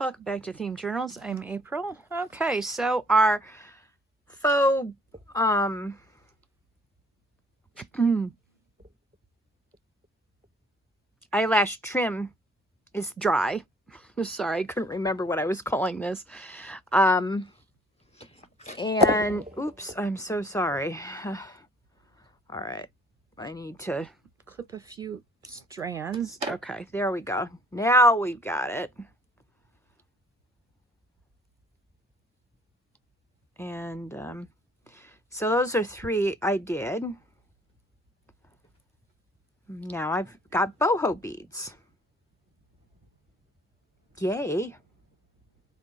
Welcome back to Themed Journals. I'm April. Okay, so our faux eyelash trim is dry. Sorry, I couldn't remember what I was calling this. And oops, I'm so sorry. All right, I need to clip a few strands. Okay, there we go. Now we've got it. And so those are 3 I did. Now I've got boho beads. Yay.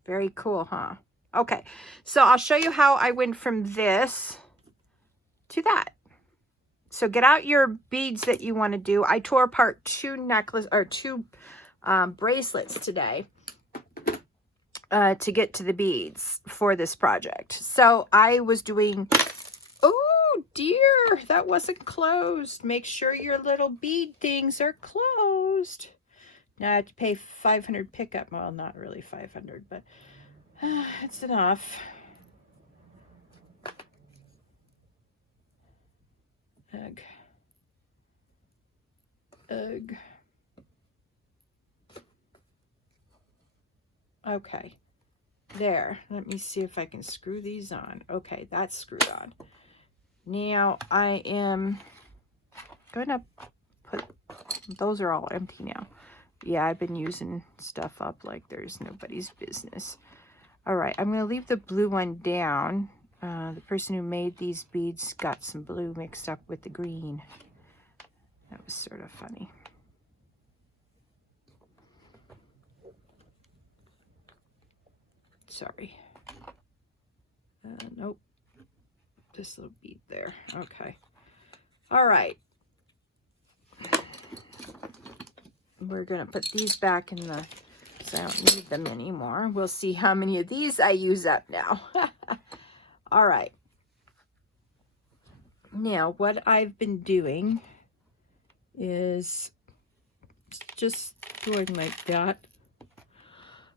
Very cool, huh? Okay, so I'll show you how I went from this to that. So get out your beads that you want to do. I tore apart 2 bracelets today to get to the beads for this project. So I was doing, oh dear, that wasn't closed. Make sure your little bead things are closed. Now I have to pay 500 pickup. Well, not really 500, but it's enough. Ugh. Ugh. Okay. There. Let me see if I can screw these on. Okay, that's screwed on. Now I am gonna put, those are all empty now. Yeah, I've been using stuff up like there's nobody's business. All right, I'm gonna leave the blue one down. The person who made these beads got some blue mixed up with the green. That was sort of funny. Sorry. Nope. This little bead there. Okay. All right. We're going to put these back in the, so I don't need them anymore. We'll see how many of these I use up now. All right. Now, what I've been doing is just going like that.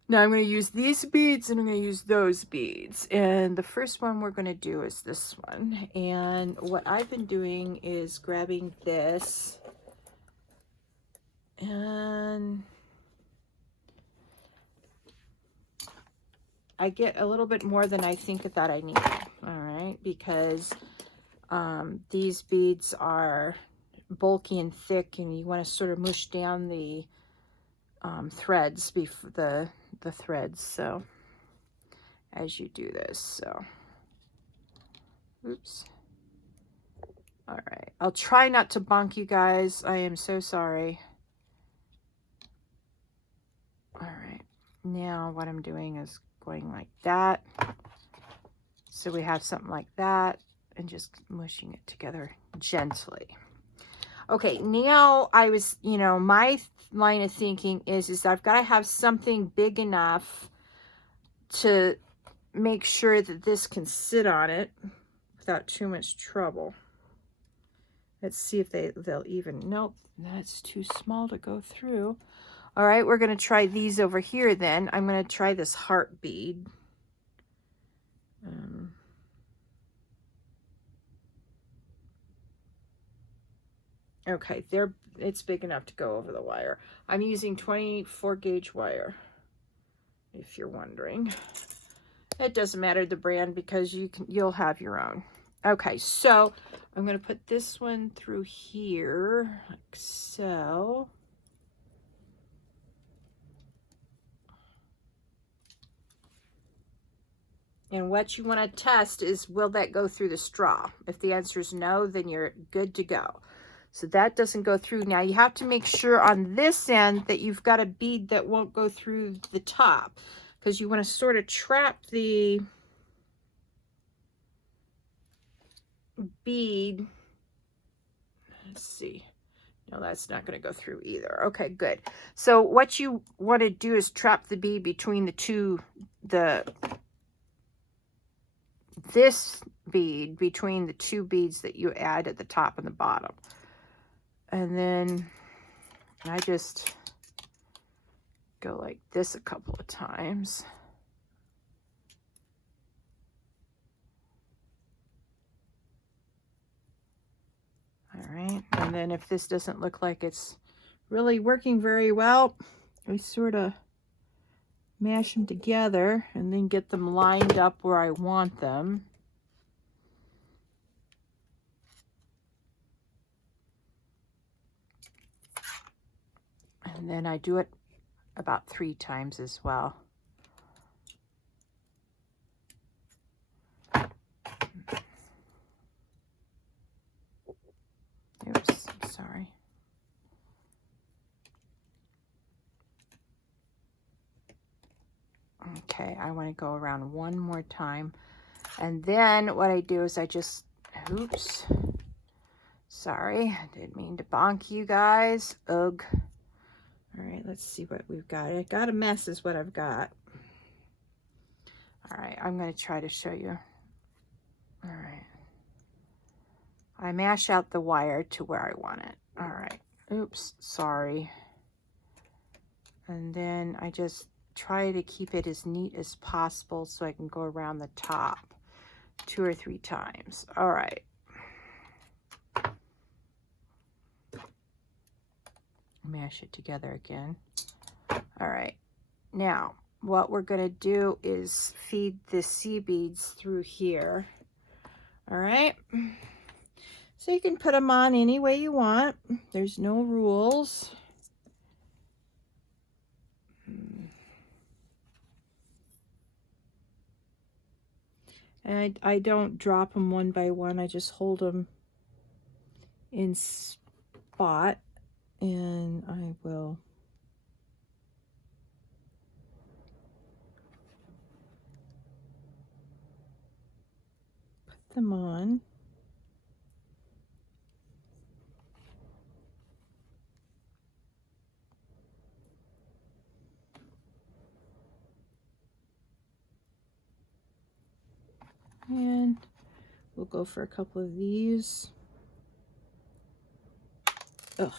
Now I'm going to use these beads and I'm going to use those beads. And the first one we're going to do is this one. And what I've been doing is grabbing this and I get a little bit more than I think that I need. All right, because these beads are bulky and thick and you want to sort of mush down the threads, the threads, so as you do this. So oops. All right, I'll try not to bonk you guys. I am so sorry. All right, now what I'm doing is going like that, so we have something like that, and just mushing it together gently. Okay, now I was, my line of thinking is I've got to have something big enough to make sure that this can sit on it without too much trouble. Let's see if they'll even, nope, that's too small to go through. All right, we're going to try these over here then. I'm going to try this heart bead. Okay, it's big enough to go over the wire. I'm using 24 gauge wire, if you're wondering. It doesn't matter the brand because you'll have your own. Okay, so I'm going to put this one through here, like so. And what you want to test is, will that go through the straw? If the answer is no, then you're good to go. So that doesn't go through. Now you have to make sure on this end that you've got a bead that won't go through the top, because you want to sort of trap the bead. Let's see. No, that's not going to go through either. Okay, good. So what you want to do is trap the bead between this bead between the 2 beads that you add at the top and the bottom. And then I just go like this a couple of times. All right, and then if this doesn't look like it's really working very well, I sort of mash them together and then get them lined up where I want them. And then I do it about 3 times as well. Oops, sorry. Okay, I want to go around one more time. And then what I do is I just, oops, sorry, I didn't mean to bonk you guys. Ugh. All right, let's see what we've got. I got a mess is what I've got. All right, I'm going to try to show you. All right. I mash out the wire to where I want it. All right. Oops, sorry. And then I just try to keep it as neat as possible so I can go around the top 2 or 3 times. All right. Mash it together again. All right. Now, what we're going to do is feed the seed beads through here. All right. So you can put them on any way you want. There's no rules. And I don't drop them one by one. I just hold them in spot, and I will put them on. And we'll go for a couple of these. Ugh.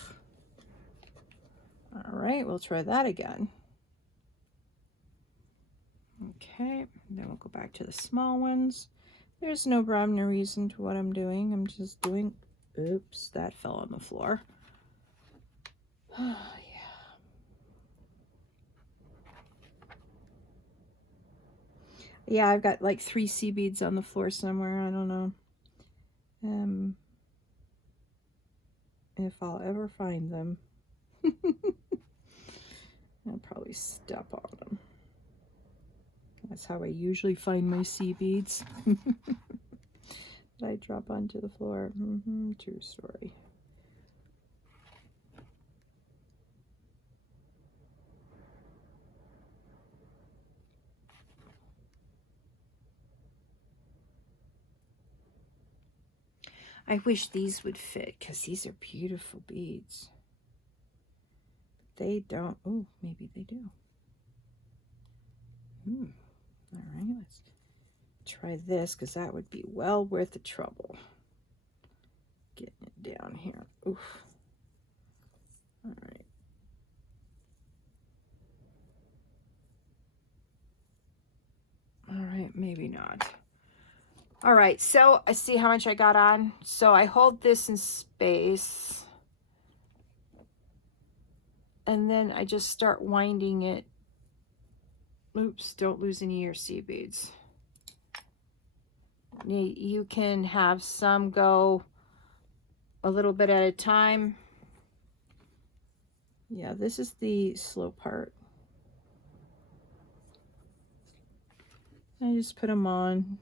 All right, we'll try that again. Okay, then we'll go back to the small ones. There's no rhyme or reason to what I'm doing. I'm just doing, oops, that fell on the floor. Oh, yeah. Yeah, I've got like 3 sea beads on the floor somewhere. I don't know if I'll ever find them. I'll probably step on them. That's how I usually find my sea beads. That I drop onto the floor. True story. I wish these would fit because these are beautiful beads. They don't. Oh, maybe they do. All right, let's try this because that would be well worth the trouble. Getting it down here. Oof. All right. All right, maybe not. All right, so I see how much I got on. So I hold this in space. And then I just start winding it. Oops, don't lose any of your seed beads. You can have some go a little bit at a time. Yeah, this is the slow part. I just put them on.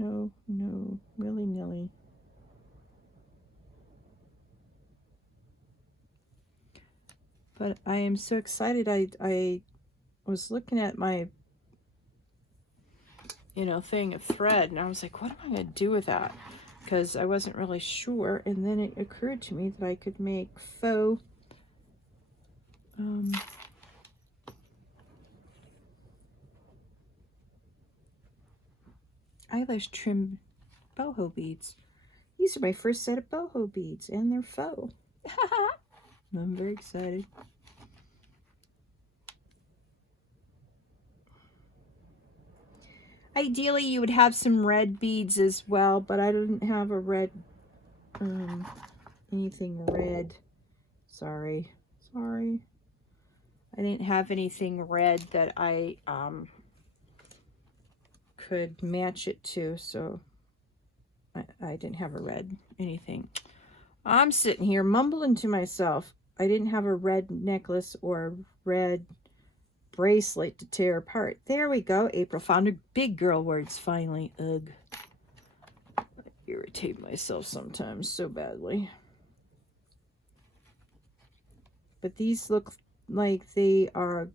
No, willy-nilly. But I am so excited. I was looking at my, thing of thread, and I was like, what am I going to do with that? Because I wasn't really sure. And then it occurred to me that I could make faux eyelash trim boho beads. These are my first set of boho beads, and they're faux. I'm very excited. Ideally, you would have some red beads as well, but I didn't have a red, anything red. Sorry. I didn't have anything red that I could match it to, so I didn't have a red anything. I'm sitting here mumbling to myself. I didn't have a red necklace or red bracelet to tear apart. There we go. April found her big girl words finally. Ugh. I irritate myself sometimes so badly. But these look like they are,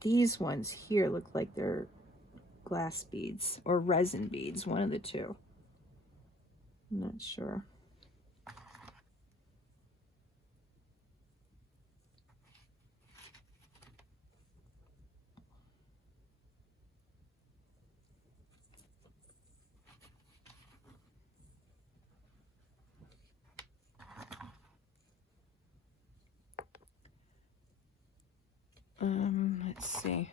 these ones here look like they're glass beads or resin beads, one of the two. I'm not sure. Let's see.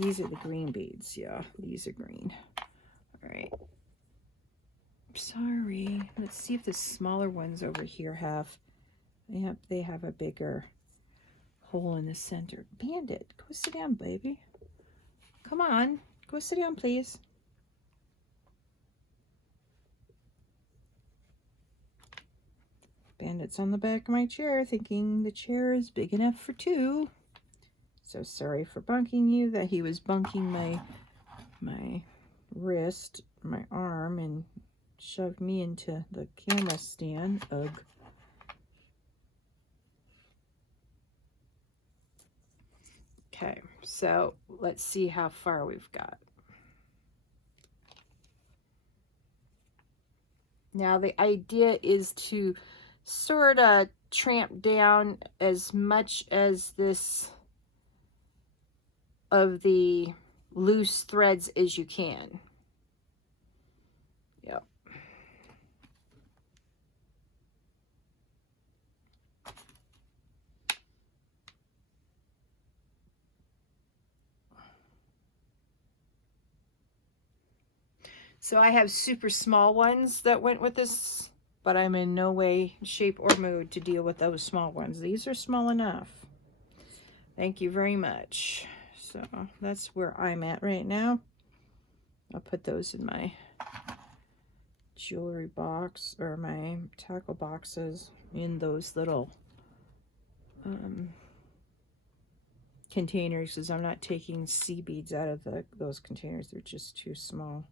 These are the green beads. Yeah, these are green. All right. Sorry. Let's see if the smaller ones over here have. They have a bigger hole in the center. Bandit, go sit down, baby. Come on, go sit down, please. Bandit's on the back of my chair, thinking the chair is big enough for two. So sorry for bunking you. That he was bunking my wrist, my arm, and shoved me into the camera stand. Ugh. Okay, so let's see how far we've got. Now the idea is to sort of tramp down as much as this of the loose threads as you can. Yep. So I have super small ones that went with this, but I'm in no way, shape, or mood to deal with those small ones. These are small enough. Thank you very much. So that's where I'm at right now. I'll put those in my jewelry box or my tackle boxes in those little containers, because I'm not taking sea beads out of those containers. They're just too small.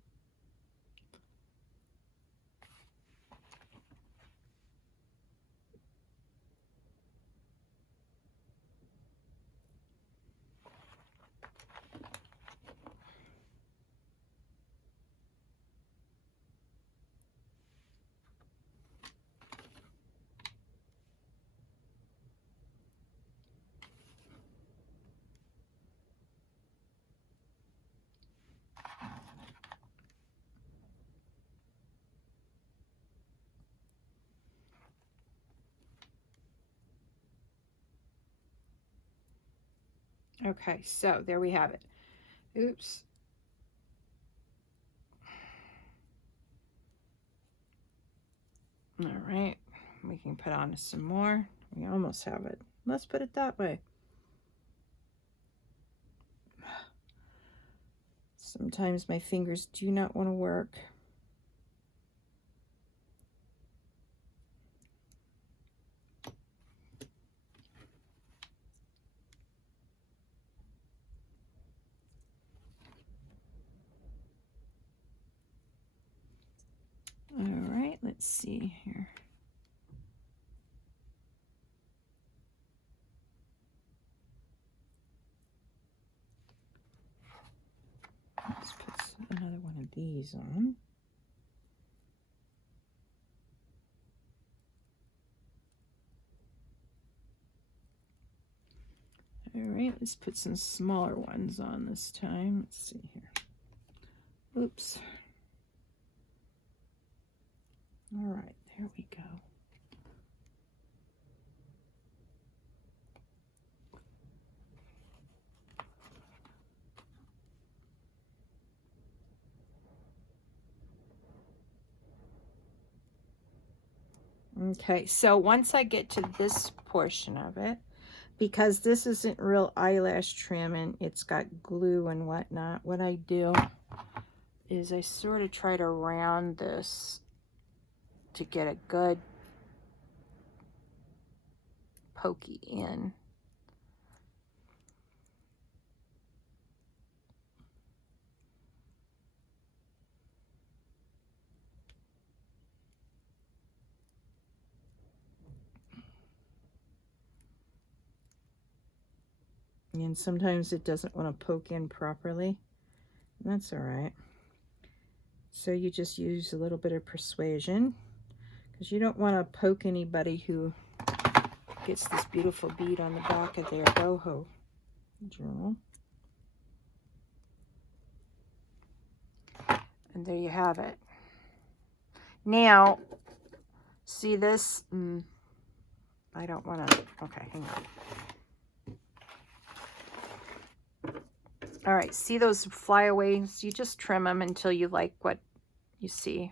Okay, so there we have it. Oops. All right, we can put on some more. We almost have it. Let's put it that way. Sometimes my fingers do not want to work. All right, let's see here. Let's put another one of these on. All right, let's put some smaller ones on this time. Let's see here. Oops. All right, there we go. Okay, so once I get to this portion of it, because this isn't real eyelash trim and it's got glue and whatnot, what I do is I sort of try to round this to get a good pokey in. And sometimes it doesn't want to poke in properly. That's all right. So you just use a little bit of persuasion, because you don't want to poke anybody who gets this beautiful bead on the back of their boho journal. And there you have it. Now, see this? I don't want to, okay, hang on. All right, see those flyaways? You just trim them until you like what you see.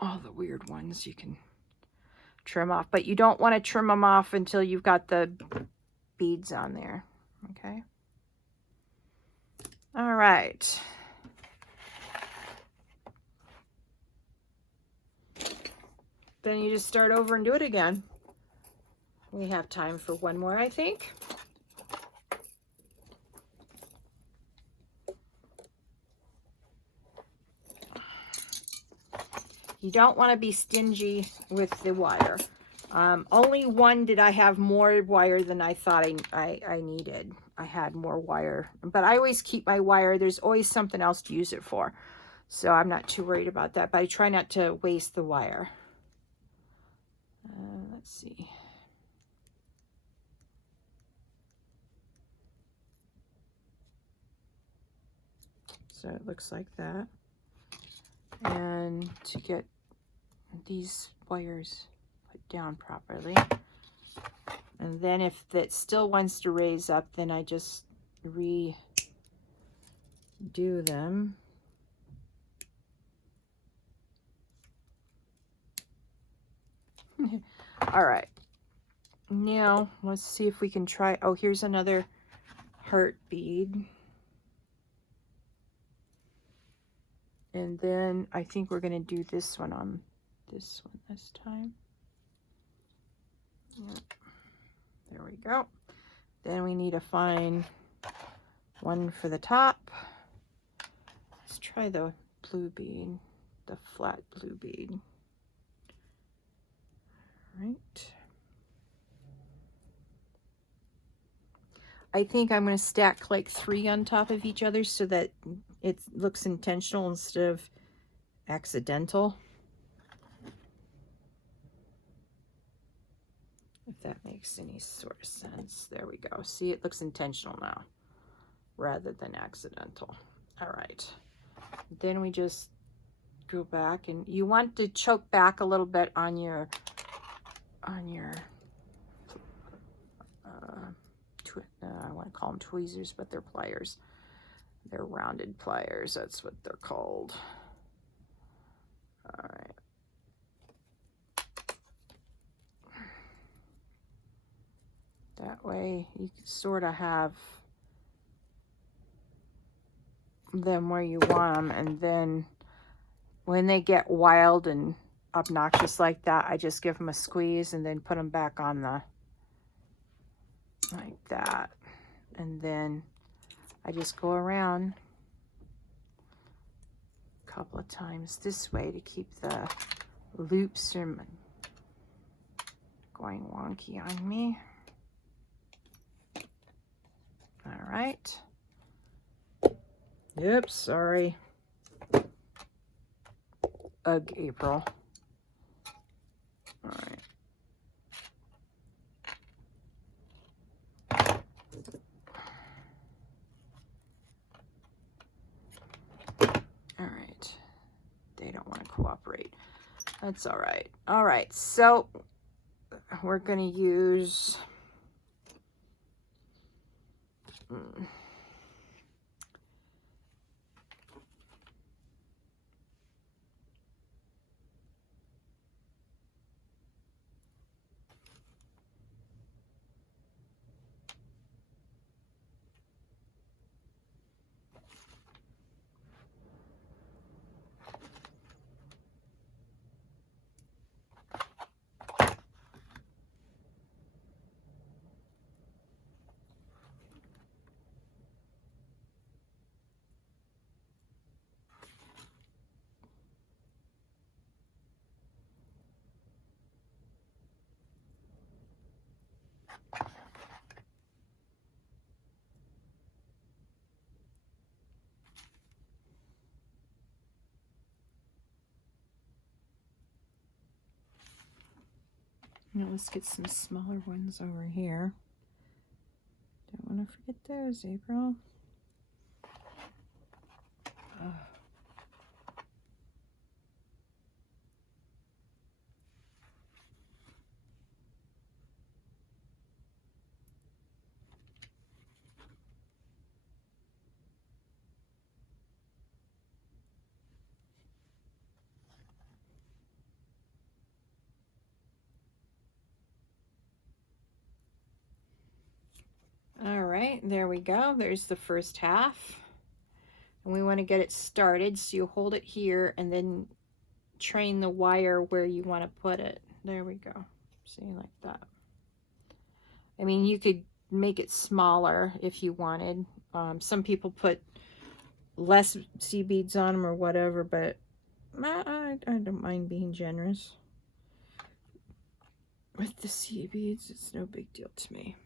All the weird ones you can trim off, but you don't want to trim them off until you've got the beads on there, okay? All right. Then you just start over and do it again. We have time for one more, I think. You don't want to be stingy with the wire. Only one did I have more wire than I thought I needed. I had more wire, but I always keep my wire. There's always something else to use it for. So I'm not too worried about that, but I try not to waste the wire. Let's see. So it looks like that. And to get these wires put down properly. And then if that still wants to raise up, then I just redo them. All right. Now, let's see if we can try. Oh, here's another heart bead. And then I think we're going to do this one on this one this time. Yep. There we go. Then we need to find one for the top. Let's try the blue bead, the flat blue bead. All right. I think I'm going to stack like 3 on top of each other so that it looks intentional instead of accidental. If that makes any sort of sense. There we go. See, it looks intentional now rather than accidental. All right. Then we just go back, and you want to choke back a little bit on your I want to call them tweezers, but they're pliers. They're rounded pliers. That's what they're called. All right. That way you can sort of have them where you want them, and then when they get wild and obnoxious like that, I just give them a squeeze and then put them back on the, like that. And then I just go around a couple of times this way to keep the loops from going wonky on me. All right. Oops, sorry. Ugh, April. All right. All right. They don't want to cooperate. That's all right. All right. So we're going to use Now let's get some smaller ones over here. Don't want to forget those, April. Oh. All right, there we go. There's the first half. And we want to get it started, so you hold it here and then train the wire where you want to put it. There we go. See, like that. I mean, you could make it smaller if you wanted. Some people put less seed beads on them or whatever, but I don't mind being generous with the seed beads. It's no big deal to me.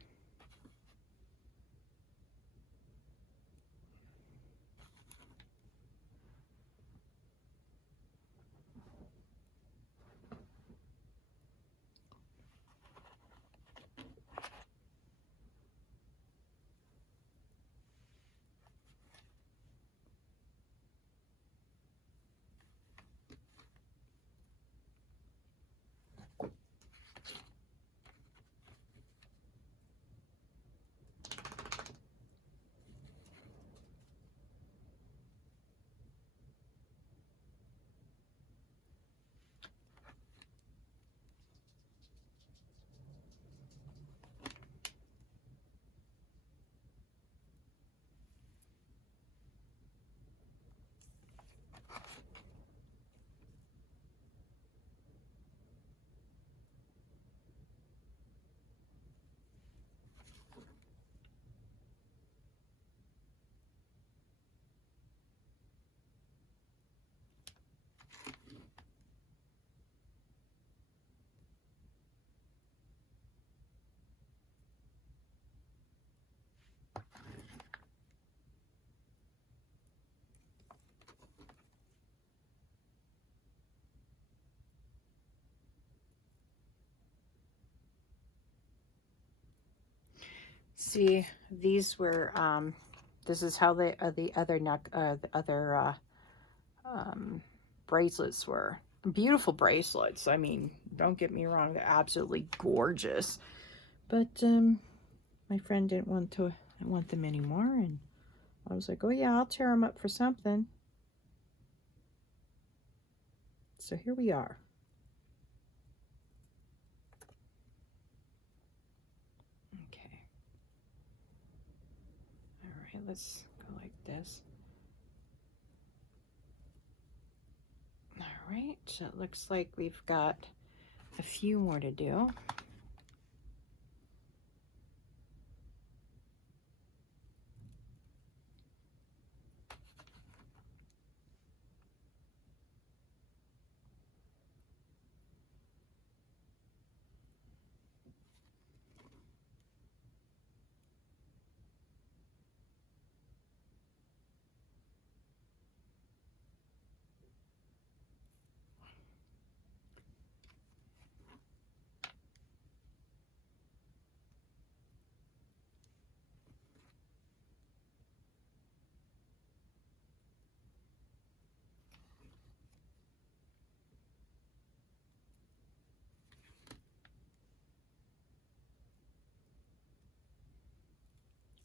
See, these were, this is how the other bracelets were. Beautiful bracelets. I mean, don't get me wrong, they're absolutely gorgeous. But my friend didn't want them anymore, and I was like, oh yeah, I'll tear them up for something. So here we are. Okay. All right, let's go like this. All right, so it looks like we've got a few more to do.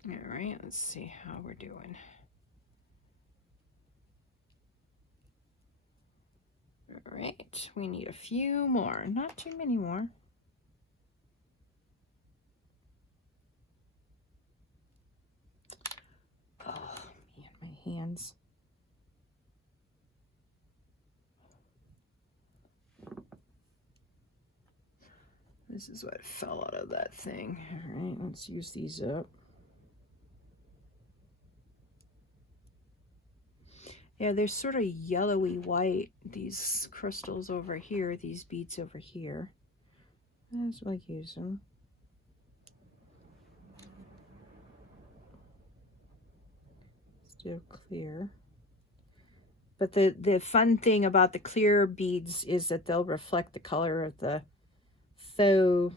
All right, let's see how we're doing. All right, we need a few more, not too many more. Oh, man, my hands. This is what fell out of that thing. All right, let's use these up. Yeah, they're sort of yellowy white, these crystals over here, these beads over here. That's why I use them. Still clear. But the fun thing about the clear beads is that they'll reflect the color of the faux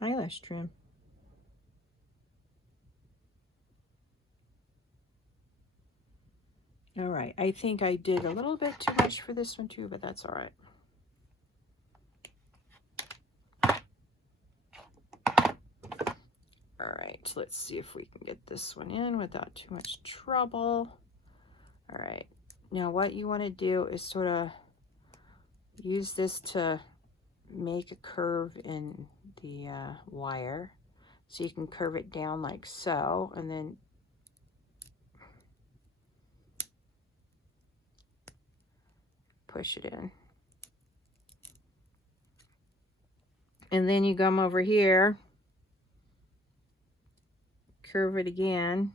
eyelash trim. All right, I think I did a little bit too much for this one too, but that's all right. All right, let's see if we can get this one in without too much trouble. All right, now what you want to do is sort of use this to make a curve in the wire. So you can curve it down like so, and then push it in. And then you come over here, curve it again.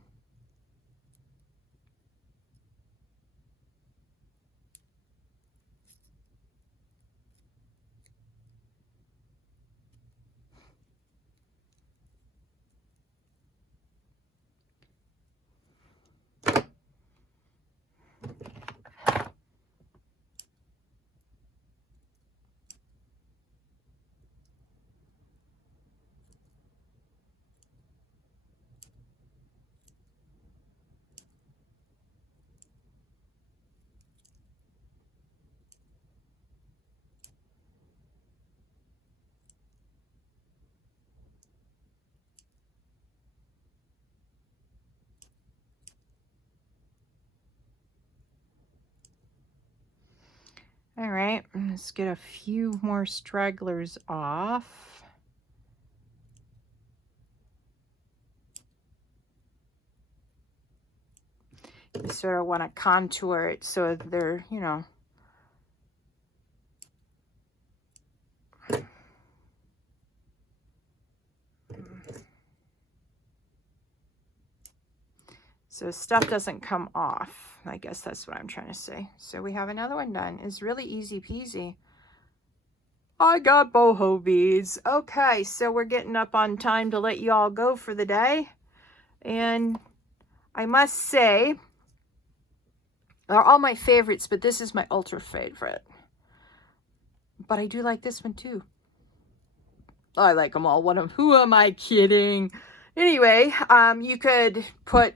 All right, let's get a few more stragglers off. You sort of want to contour it so they're, you know, so stuff doesn't come off. I guess that's what I'm trying to say. So we have another one done. It's really easy peasy. I got boho beads. Okay, so we're getting up on time to let you all go for the day. And I must say, they're all my favorites, but this is my ultra favorite. But I do like this one too. I like them all. Who am I kidding? Anyway, you could put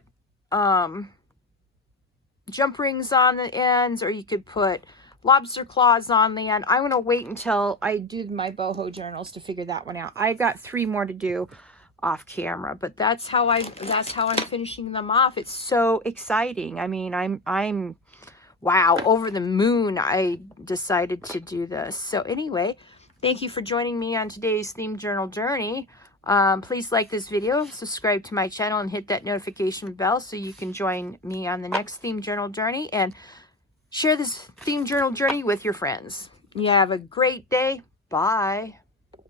jump rings on the ends, or you could put lobster claws on the end. I'm going to wait until I do my boho journals to figure that one out. I got 3 more to do off camera, but that's how I'm finishing them off. It's so exciting. I mean, I'm wow, over the moon I decided to do this. So anyway, thank you for joining me on today's Themed Journal Journey. Please like this video, subscribe to my channel, and hit that notification bell so you can join me on the next Themed Journal Journey, and share this Themed Journal Journey with your friends. You have a great day. Bye.